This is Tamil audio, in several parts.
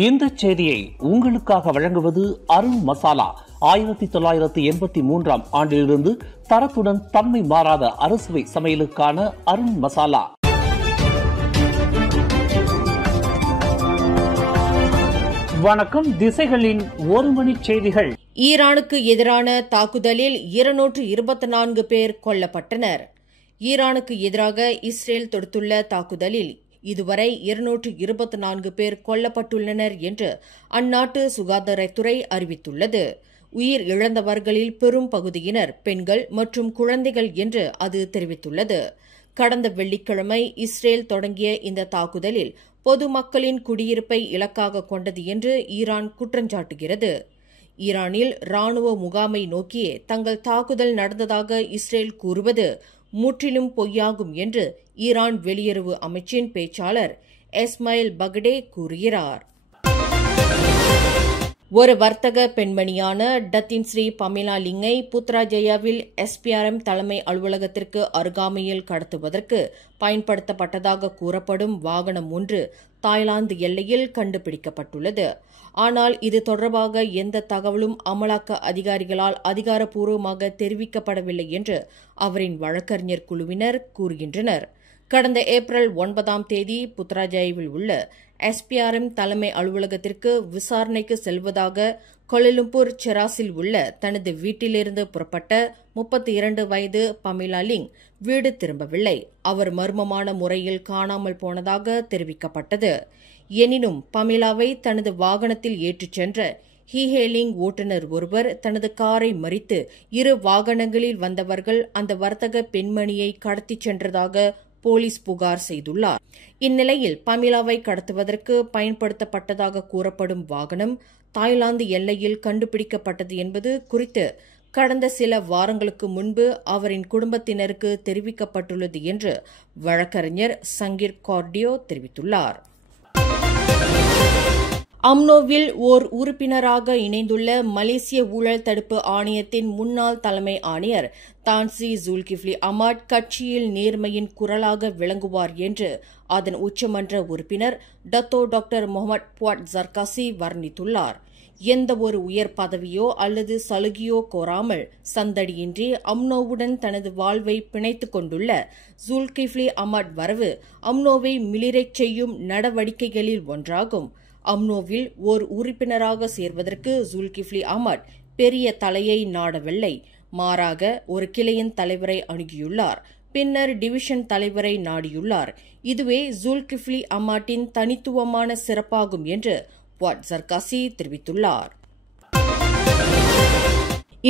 இந்த செய்தியை உங்களுக்காக வழங்குவது அருண் மசாலா. 1983 ஆண்டிலிருந்து தரத்துடன் தன்மை மாறாத அறுசுவை சமையலுக்கான அருண் மசாலா. வணக்கம். திசைகளின் ஒரு மணி செய்திகள். ஈரானுக்கு எதிரான தாக்குதலில் 224 பேர் கொல்லப்பட்டனர். ஈரானுக்கு எதிராக இஸ்ரேல் தொடுத்துள்ள தாக்குதலில் இதுவரை 224 பேர் கொல்லப்பட்டுள்ளனர் என்று அந்நாட்டு சுகாதாரத்துறை அறிவித்துள்ளது. உயிர் இழந்தவர்களில் பெரும் பகுதியினர் பெண்கள் மற்றும் குழந்தைகள் என்று அது தெரிவித்துள்ளது. கடந்த வெள்ளிக்கிழமை இஸ்ரேல் தொடங்கிய இந்த தாக்குதலில் பொதுமக்களின் குடியிருப்பை இலக்காக கொண்டது என்று ஈரான் குற்றஞ்சாட்டுகிறது. ஈரானில் ராணுவ முகாமை நோக்கியே தங்கள் தாக்குதல் நடந்ததாக இஸ்ரேல் கூறுவது முற்றிலும் பொய்யாகும் என்று ஈரான் வெளியுறவு அமைச்சின் பேச்சாளர் எஸ்மாயில் பகடே கூறுகிறார். ஒரு வர்த்தக பெண்மணியான டத்தின் ஸ்ரீ பமேலா லிங்கை புத்ராஜயாவில் SPRM தலைமை அலுவலகத்திற்கு அருகாமையில் கடத்துவதற்கு பயன்படுத்தப்பட்டதாக கூறப்படும் வாகனம் ஒன்று தாய்லாந்து எல்லையில் கண்டுபிடிக்கப்பட்டுள்ளது. ஆனால் இது தொடர்பாக எந்த தகவலும் அமலாக்க அதிகாரிகளால் அதிகாரப்பூர்வமாக தெரிவிக்கப்படவில்லை என்று அவரின் வழக்கறிஞர் குழுவினர் கூறுகின்றனர். கடந்த ஏப்ரல் 9ஆம் தேதி புத்ராஜயாவில் உள்ள SPRM தலைமை அலுவலகத்திற்கு விசாரணைக்கு செல்வதாக கோலாலம்பூர் செராஸில் உள்ள தனது வீட்டிலிருந்து புறப்பட்ட 32 வயது பமேலா லிங் வீடு திரும்பவில்லை. அவர் மர்மமான முறையில் காணாமல் போனதாக தெரிவிக்கப்பட்டது. எனினும் பமேலாவை தனது வாகனத்தில் ஏற்றிச் சென்ற ஹீஹேலிங் ஓட்டுநர் ஒருவர் தனது காரை மறித்து 2 வாகனங்களில் வந்தவர்கள் அந்த வர்த்தக பெண்மணியை கடத்திச் சென்றதாக போலீஸ் புகார் செய்துள்ளார். இந்நிலையில் பமேலாவை கடத்துவதற்கு பயன்படுத்தப்பட்டதாக கூறப்படும் வாகனம் தாய்லாந்து எல்லையில் கண்டுபிடிக்கப்பட்டது என்பது குறித்து கடந்த சில வாரங்களுக்கு முன்பு அவரின் குடும்பத்தினருக்கு தெரிவிக்கப்பட்டுள்ளது என்று வழக்கறிஞர் சங்கீர் கார்டியோ தெரிவித்துள்ளார். அம்னோவில் ஓர் உறுப்பினராக இணைந்துள்ள மலேசிய ஊழல் தடுப்பு ஆணையத்தின் முன்னாள் தலைமை ஆணையர் தான்ஸ்ரீ ஜுல்கிஃப்லி அஹ்மத் கட்சியில் நேர்மையின் குரலாக விளங்குவார் என்று அதன் உச்சமன்ற உறுப்பினர் டாக்டர் முகமது புவாட் ஜர்காசி வர்ணித்துள்ளார். எந்தவொரு உயர் பதவியோ அல்லது சலுகையோ கோராமல் சந்தடியின்றி அம்னோவுடன் தனது வாழ்வை பிணைத்துக் கொண்டுள்ள ஜுல்கிஃப்லி அஹ்மத் வரவு அம்னோவை மிளிரச் செய்யும் நடவடிக்கைகளில் ஒன்றாகும். அம்னோவில் ஓர் உறுப்பினராக சேர்வதற்கு ஜுல்கிஃப்லி அஹ்மத் பெரிய தலையை நாடவில்லை. மாறாக ஒரு கிளையின் தலைவரை அணுகியுள்ளார். பின்னர் டிவிஷன் தலைவரை நாடியுள்ளார். இதுவே ஜுல்கிஃப்லி அஹ்மத்தின் தனித்துவமான சிறப்பாகும் என்று புவாட் ஜர்காசி தெரிவித்துள்ளார்.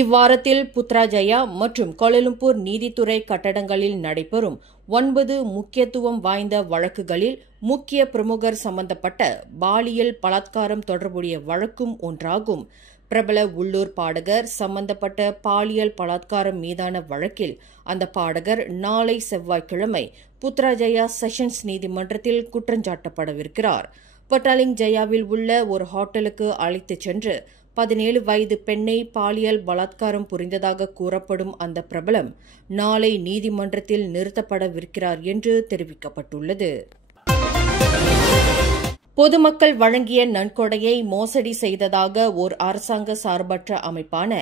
இவ்வாரத்தில் புத்ராஜயா மற்றும் கோலாலம்பூர் நீதித்துறை கட்டடங்களில் நடைபெறும் 9 முக்கியத்துவம் வாய்ந்த வழக்குகளில் முக்கிய பிரமுகர் சம்பந்தப்பட்ட பாலியல் பலாத்காரம் தொடர்புடைய வழக்கும் ஒன்றாகும். பிரபல உள்ளூர் பாடகர் சம்பந்தப்பட்ட பாலியல் பலாத்காரம் மீதான வழக்கில் அந்த பாடகர் நாளை செவ்வாய்க்கிழமை புத்ராஜயா செஷன்ஸ் நீதிமன்றத்தில் குற்றஞ்சாட்டப்படவிருக்கிறார். பட்டாலிங் ஜயாவில் உள்ள ஒரு ஹோட்டலுக்கு அழைத்துச் சென்று 17 வயது பெண்ணை பாலியல் பலாத்காரம் புரிந்ததாக கூறப்படும் அந்த பிரபலம் நாளை நீதிமன்றத்தில் நிறுத்தப்படவிருக்கிறார் என்று தெரிவிக்கப்பட்டுள்ளது. பொதுமக்கள் வழங்கிய நன்கொடையை மோசடி செய்ததாக ஓர் அரசாங்க சார்பற்ற அமைப்பான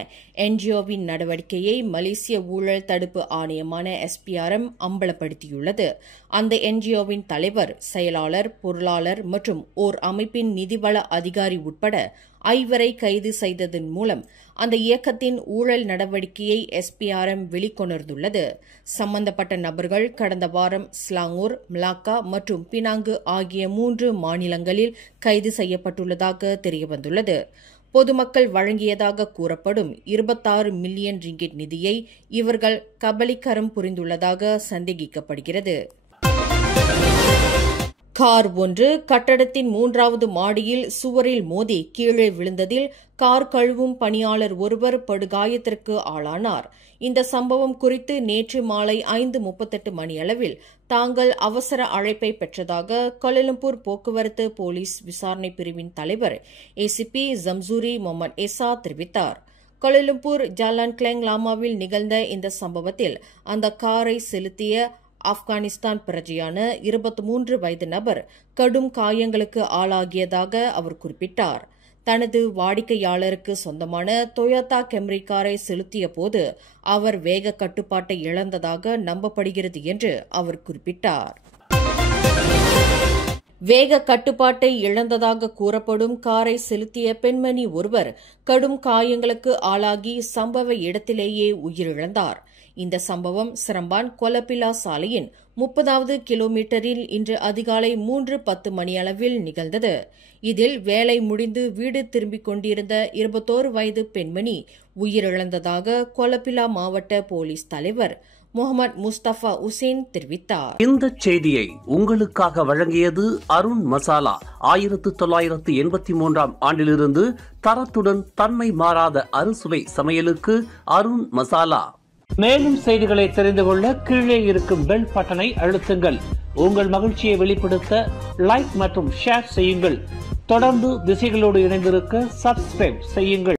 NGOவின் நடவடிக்கையை மலேசிய ஊழல் தடுப்பு ஆணையமான SPRM அம்பலப்படுத்தியுள்ளது. அந்த NGOவின் தலைவர், செயலாளர், பொருளாளர் மற்றும் ஓர் அமைப்பின் நிதிவள அதிகாரி உட்பட 5 கைது செய்ததன் மூலம் அந்த இயக்கத்தின் ஊழல் நடவடிக்கையை SPRM வெளிக்கொணர்ந்துள்ளது. சம்பந்தப்பட்ட நபர்கள் கடந்த வாரம் ஸ்லாங்கூர், மலாக்கா மற்றும் பினாங்கு ஆகிய 3 மாநிலங்களில் கைது செய்யப்பட்டுள்ளதாக தெரியவந்துள்ளது. பொதுமக்கள் வழங்கியதாக கூறப்படும் 26 மில்லியன் ரிங்கிட் நிதியை இவர்கள் கபளீகரம் புரிந்துள்ளதாக சந்தேகிக்கப்படுகிறது. கார் ஒன்று கட்டடத்தின் 3வது மாடியில் சுவரில் மோதி கீழே விழுந்ததில் கார் கழுவும் பணியாளர் ஒருவர் படுகாயத்திற்கு ஆளானார். இந்த சம்பவம் குறித்து நேற்று மாலை 5:38 மணியளவில் தாங்கள் அவசர அழைப்பை பெற்றதாக கோலாலம்பூர் போக்குவரத்து போலீஸ் விசாரணை பிரிவின் தலைவர் ACP ஜம்சூரி முகமது ஏசா தெரிவித்தார். கோலாலம்பூர் ஜாலான் கிளேங் லாமாவில் நிகழ்ந்த இந்த சம்பவத்தில் அந்த காரை செலுத்திய ஆப்கானிஸ்தான் பிரஜையான 23 வயது நபர் கடும் காயங்களுக்கு ஆளாகியதாக அவர் குறிப்பிட்டார். தனது வாடிக்கையாளருக்கு சொந்தமான டொயோட்டா கெம்ரி காரை செலுத்திய போது அவர் வேக கட்டுப்பாட்டை இழந்ததாக நம்பப்படுகிறது என்று அவர் குறிப்பிட்டார். வேக கட்டுப்பாட்டை இழந்ததாக கூறப்படும் காரை செலுத்திய பெண்மணி ஒருவர் கடும் காயங்களுக்கு ஆளாகி சம்பவ இடத்திலேயே உயிரிழந்தார். இந்த சம்பவம் சிரம்பான் கொலப்பிலா சாலையின் 30வது கிலோமீட்டரில் இன்று அதிகாலை 3:10 மணியளவில் நிகழ்ந்தது. இதில் வேலை முடிந்து வீடு திரும்பிக் கொண்டிருந்த 21 வயது பெண்மணி உயிரிழந்ததாக கொலப்பிலா மாவட்ட போலீஸ் தலைவர் முகமது முஸ்தபா உசேன் தெரிவித்தார். இந்த செய்தியை உங்களுக்காக வழங்கியது அருண் மசாலா. 1983ஆம் ஆண்டிலிருந்து தரத்துடன் தன்மை மாறாத அறுசுவை சமையலுக்கு அருண் மசாலா. மேலும் செய்திகளை தெரிந்து கொள்ள கீழே இருக்கும் பெல் பட்டனை அழுத்துங்கள். உங்கள் மகிழ்ச்சியை வெளிப்படுத்த லைக் மற்றும் ஷேர் செய்யுங்கள். தொடர்ந்து திசைகளோடு இணைந்திருக்க சப்ஸ்கிரைப் செய்யுங்கள்.